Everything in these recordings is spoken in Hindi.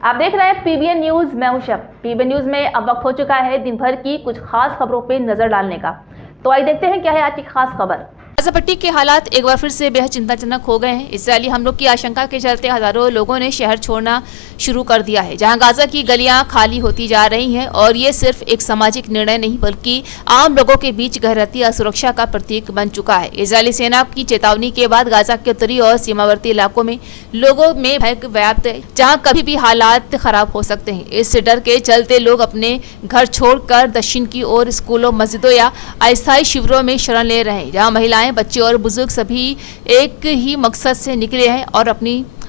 आप देख रहे हैं पीबीएन न्यूज। मैं हूं शब। पीबीएन न्यूज में अब वक्त हो चुका है दिन भर की कुछ खास खबरों पे नजर डालने का। तो आइए देखते हैं क्या है आज की खास खबर। गाजा पट्टी के हालात एक बार फिर से बेहद चिंताजनक हो गए हैं। इसराइली हमलों की आशंका के चलते हजारों लोगों ने शहर छोड़ना शुरू कर दिया है। जहां गाजा की गलियां खाली होती जा रही हैं और ये सिर्फ एक सामाजिक निर्णय नहीं बल्कि आम लोगों के बीच गहराती असुरक्षा का प्रतीक बन चुका है। इजरायली सेना की चेतावनी के बाद गाजा के उत्तरी और सीमावर्ती इलाकों में लोगों में भय व्याप्त है, जहाँ कभी भी हालात खराब हो सकते हैं। इस डर के चलते लोग अपने घर छोड़कर दक्षिण की ओर स्कूलों, मस्जिदों या अस्थायी शिविरों में शरण ले रहे हैं, जहाँ महिलाएं, बच्चे और बुजुर्ग सभी एक ही मकसद से निकले हैं और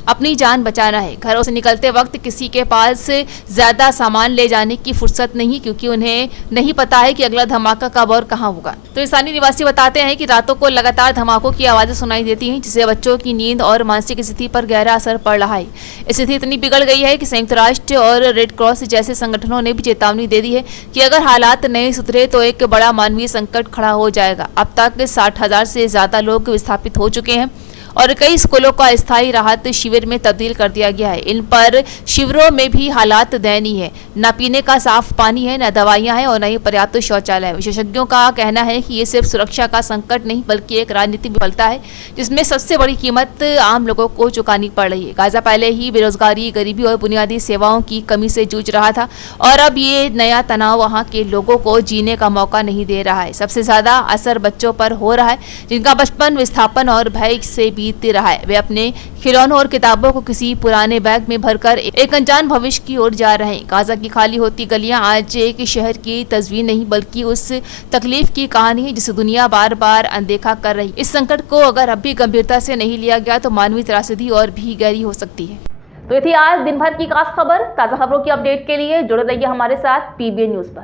अपनी जान बचाना है। घरों से निकलते वक्त किसी के पास ज्यादा सामान ले जाने की फुर्सत नहीं, क्योंकि उन्हें नहीं पता है कि अगला धमाका कब और कहां होगा। तो स्थानीय निवासी बताते हैं कि रातों को लगातार धमाकों की आवाजें सुनाई देती हैं, जिससे बच्चों की नींद और मानसिक स्थिति पर गहरा असर पड़ रहा है। स्थिति इतनी बिगड़ गई है कि संयुक्त राष्ट्र और रेड क्रॉस जैसे संगठनों ने भी चेतावनी दे दी है कि अगर हालात नहीं सुधरे तो एक बड़ा मानवीय संकट खड़ा हो जाएगा। अब तक 60,000 से ज्यादा लोग विस्थापित हो चुके हैं और कई स्कूलों का अस्थायी राहत शिविर में तब्दील कर दिया गया है। इन पर शिविरों में भी हालात दयनीय है। न पीने का साफ पानी है, न दवाइयां हैं और न ही पर्याप्त शौचालय है। विशेषज्ञों का कहना है कि ये सिर्फ सुरक्षा का संकट नहीं बल्कि एक राजनीतिक विफलता है, जिसमें सबसे बड़ी कीमत आम लोगों को चुकानी पड़ रही है। गाजा पहले ही बेरोजगारी, गरीबी और बुनियादी सेवाओं की कमी से जूझ रहा था और अब ये नया तनाव वहाँ के लोगों को जीने का मौका नहीं दे रहा है। सबसे ज्यादा असर बच्चों पर हो रहा है, जिनका बचपन विस्थापन और भय से बीतते रहा है। वे अपने खिलौनों और किताबों को किसी पुराने बैग में भरकर एक अनजान भविष्य की ओर जा रहे हैं। गाजा की खाली होती गलियां आज एक शहर की तस्वीर नहीं बल्कि उस तकलीफ की कहानी है जिसे दुनिया बार बार अनदेखा कर रही है। इस संकट को अगर अब भी गंभीरता से नहीं लिया गया तो मानवीय त्रासदी और भी गहरी हो सकती है। तो ये थी आज दिन भर की खास खबर। ताजा खबरों की अपडेट के लिए जुड़े रहिए हमारे साथ पीबीएन न्यूज पर।